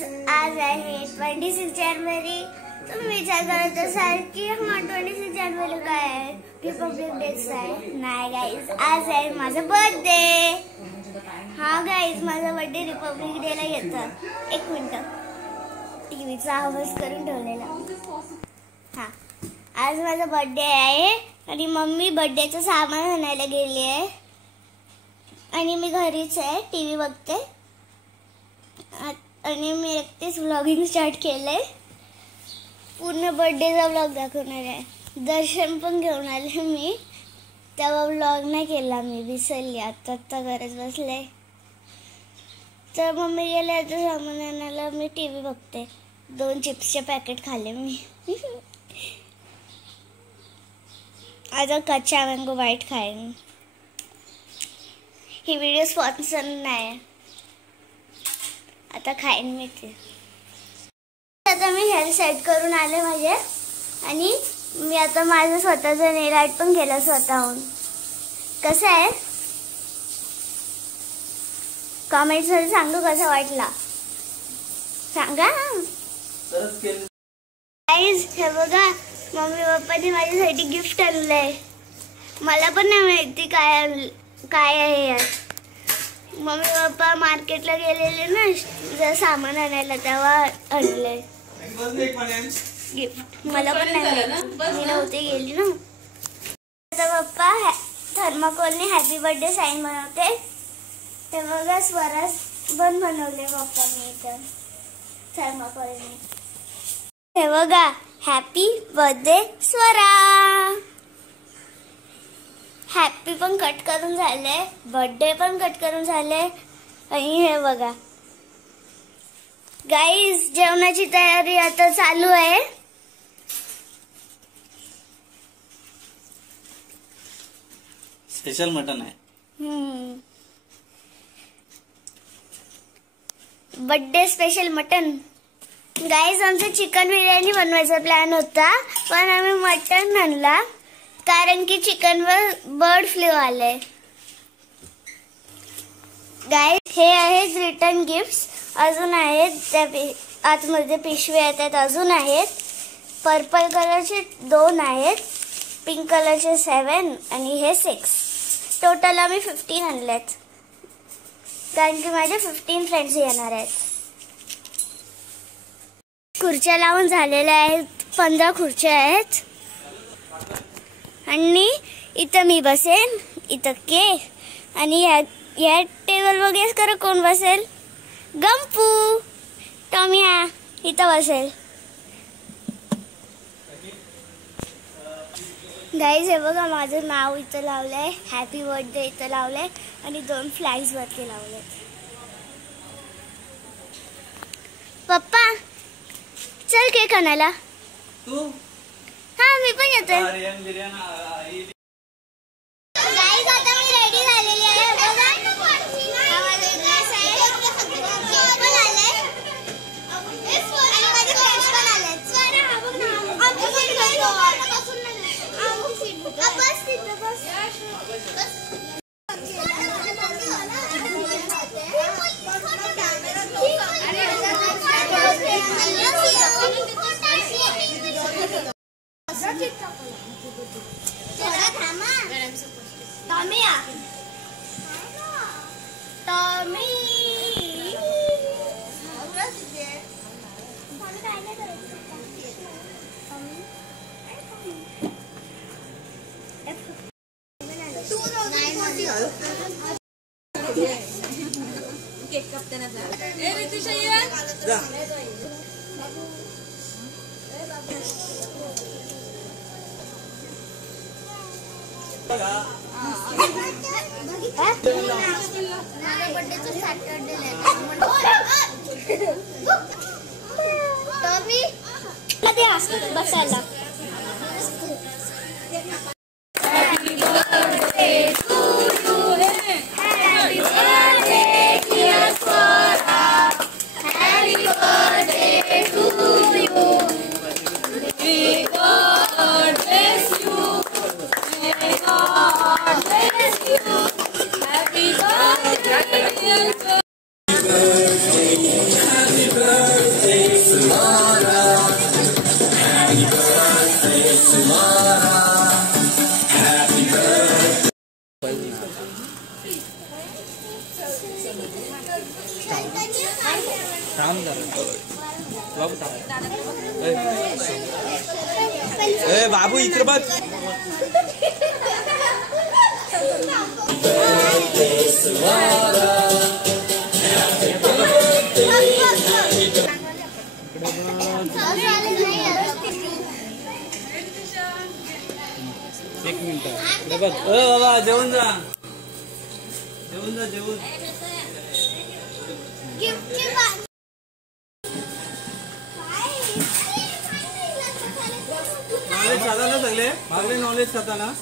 आज आहे 26 जानेवारी। तुम्ही विचार करत असाल की हा 26 जानेवारी काय आहे, रिपब्लिक डे आहे? नाही गाईज, आज आहे माझा बर्थडे। हा गाईज, माझा बर्थडे रिपब्लिक डे ला येतं। एक मिनिट, टीव्हीचा आवाज करून ठेवलेला। हा, आज माझा बर्थडे आहे आणि मम्मी बर्थडेचं सामान आणायला गेली आहे आणि मी घरीच आहे, टीव्ही बघते आणि मी एकटेच व्लॉगिंग स्टार्ट केलंय। पूर्ण बर्थडेचा व्लॉग दाखवणार आहे। दर्शन पण घेऊन आले मी, तेव्हा व्लॉग नाही केला, मी विसरली। आता गरज बसले तर मम्मी गेले आता सामान आणायला, मी टीव्ही बघते। 2 चिप्सचे पॅकेट खाल्ले मी। आता कच्चा मँगो बाईट खाईन। ही व्हिडिओ स्पॉन्सर नाही, आता खाईन मी ते। आता मी हेअर सेट करून आले माझे आणि मी आता माझं स्वतःचं नेल आर्ट पण केलं स्वतःहून। कसं आहे कमेंट्स मध्ये सांगू कसा वाटला, सांगा। गाईज हे बघा, मम्मी पप्पाने माझ्यासाठी गिफ्ट आणलंय। मला पण नाही माहिती काय आहे यात। मम्मी पप्पा मार्केटला गेलेले ना जर सामान आणायला, तेव्हा आणले गिफ्ट। मला पण नाही माहिती, मी नव्हते गेली ना। आता पप्पा थर्माकोलने हॅपी बर्थडे साईन बनवते। ते बघा, स्वराज पण बनवले पप्पाने इथं थर्माकोलने। हे बघा, हॅपी बर्थडे स्वरा। हॅपी पण कट करून झाले, बर्थडे पण कट करून झाले आणि हे बघा गाईज, जेवणाची तयारी आता चालू आहे। स्पेशल मटन आहे। Birthday special mutton. गाईज, आमचं चिकन बिर्याणी बनवायचा प्लॅन होता, पण आम्ही मटन आणला कारण की चिकन वर बर्ड फ्लू आले। गाईज, हे आहेत रिटर्न गिफ्ट्स, अजून आहेत त्या आतमध्ये पिशव्या येतात, अजून आहेत। पर्पल कलरचे 2 आहेत, पिंक कलरचे 7 आणि हे 6। टोटल आम्ही 15 आणलेत कारण की माझे 15 फ्रेंड्स येणार आहेत। खुर्च्या लावून झालेल्या आहेत, 15 खुर्च्या आहेत आणि इथं मी बसेन, इथं केक आणि या टेबल वगैरे कर कोण बसेल? गंपू टॉमिया इथं बसेल। गाईज हे बघा, माझं नाव इथं लावलंय, हॅपी बर्थडे इथं लावलंय आणि 2 फ्लॅग्स वरती लावले। पप्पा चल केक आणायला। तू? हा, मी पण येते। गाईज, आता मी रेडी झालेली आहे। हा माझा ड्रेस आहे, केक पण आलाय आणि माझे फ्रेंड्स पण आलेत। बस तिथं बस। केक कापताना ए रितिशा ये जा। बसायला Happy birthday. थांब जरा बाबू थांब. ए बाबू इकडे बघ. एक मिनिट इकडे बघ. बाबा जेवून जा जेवून जा जेवून. नॉलेज खाता ना सगळे मागले नॉलेज खाता ना.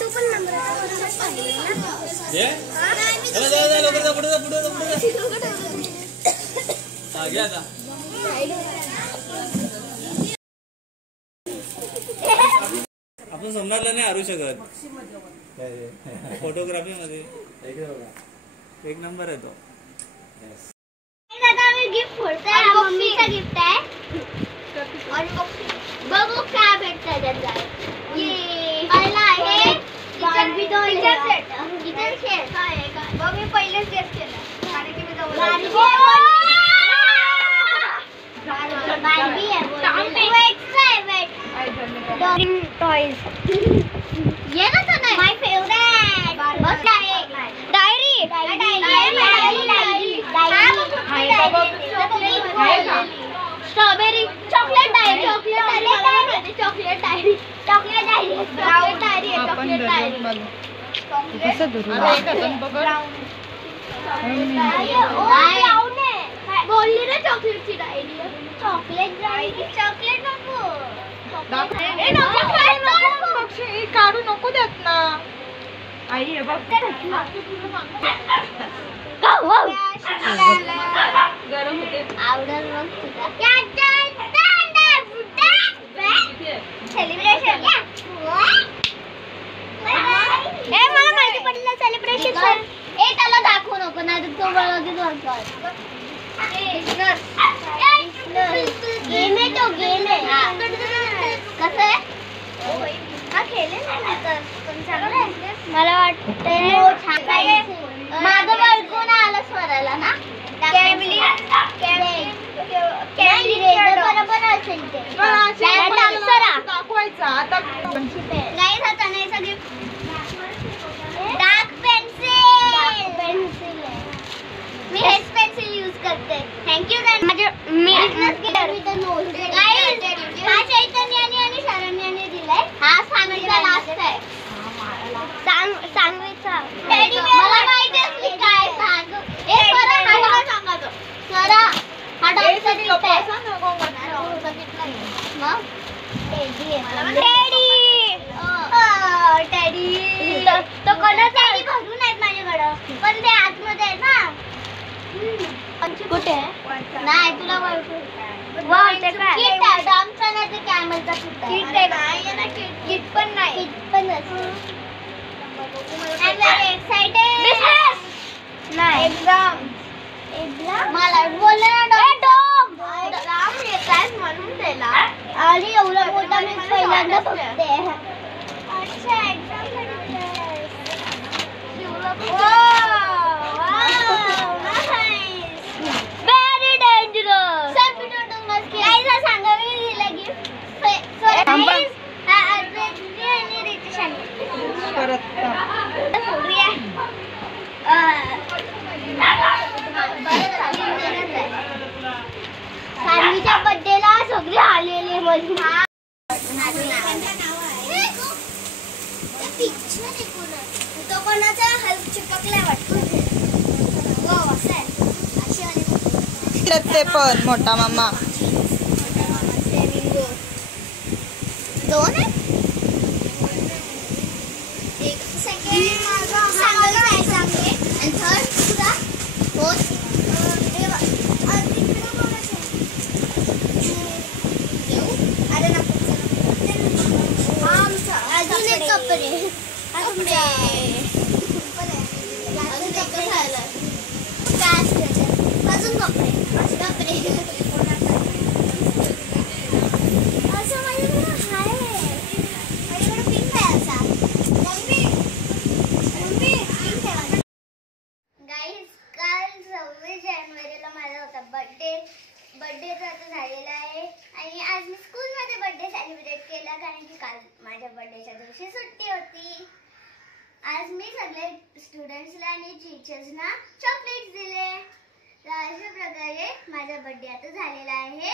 तू पण नंबर आपण समजायला नाही हरू शकत. फोटोग्राफी मध्ये एक नंबर आहे तो. गिफ्ट फोडतोय. मम्मीचा गिफ्ट आहे. बघू काय भेटतंय त्याच्यात. पहिला आहे बार्बी डॉल किचन सेट. बघ मी पहिलेच गेस केलं कारण की मी बार्बी आहे. एक्साइटमेंट टॉयज ये ना तो नाही. माय फेवरेट बस आहे diary. Strawberry chocolate diary. Chocolate diary बोलली ना चॉकलेटची डायरी. चॉकलेट नको काढू नको देत ना आई. हे बघ गरम होते. आवडल मग तुला सेलिब्रेशन. मला माहिती पडलं सेलिब्रेशन. त्याला दाखवू नको नाही तर तो लगेच वरतो. गेम आहे तो गेम आहे. कसं आहे हा खेळले नाही. मला वाटतं माझं बाळकून आलं स्वराला ना. बरोबर असेल ते दाखवायचा आता. नाही जाता नाही सगळे डार्क पेन्सिल. मी हेच पेन्सिल यूज करते. थँक्यू. मी हा चैतन्याने आणि शरण्याने दिलाय. हा सांगवीचा लास्ट आहे. सांगवीचा मला माहिती असली काय सांग. सांगायचं सरा हा डॉलचा गिफ्ट आहे. टेडी तो कोणाचा घरून आहेत माझ्याकडं पण ते आतमध्ये आहे ना. कुठे नाही तुला डॉमचा नाही तर कॅमलचा किट आहे. किट पण नाही. किट पण नाही. एक्झाम मला बोललं ना डॉम येतात म्हणून त्याला. आणि एवढा मोठा मी पहिल्यांदा बघते. अच्छा व्हेरी डेंजरस. काय सांगा मी दिला गिफ्ट. सानवीच्या बर्थडेला सगळे आलेले. पिक्चर आहे कोणाचा, तो कोणाचा हल्क चिपकलाय वाटतो. वाव, असं आहे. असे वाले ते पण मोठा मामा. दोन आहे. एक सेकंड सांगायला काय सांगते आणि थर्ड तुझा फोर्थ अरे नको अजून एक कपडे अजून कपडे असं माझ्याकडे आहे. माझ्याकडे पिंक आहे असा. मम्मी पिंक आहे. गाईज काल 26 जानेवारीला माझा होता बर्थडे तर आता झालेला आहे आणि आज मी स्कूलमध्ये बर्थडे सेलिब्रेट केला कारण की काल माझ्या बर्थडेच्या दिवशी सुट्टी होती. आज मी सगळे स्टुडंट्सला आणि टीचर्सना चॉकलेट्स दिले. तर अशा प्रकारे माझा बर्थडे आता झालेला आहे.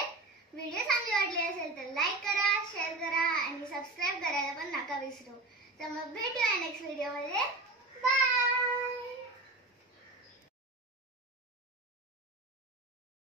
व्हिडिओ चांगली वाटली असेल तर लाईक करा, शेअर करा आणि सबस्क्राईब करायला पण नका विसरू. तर मग भेटूया नेक्स्ट व्हिडिओमध्ये.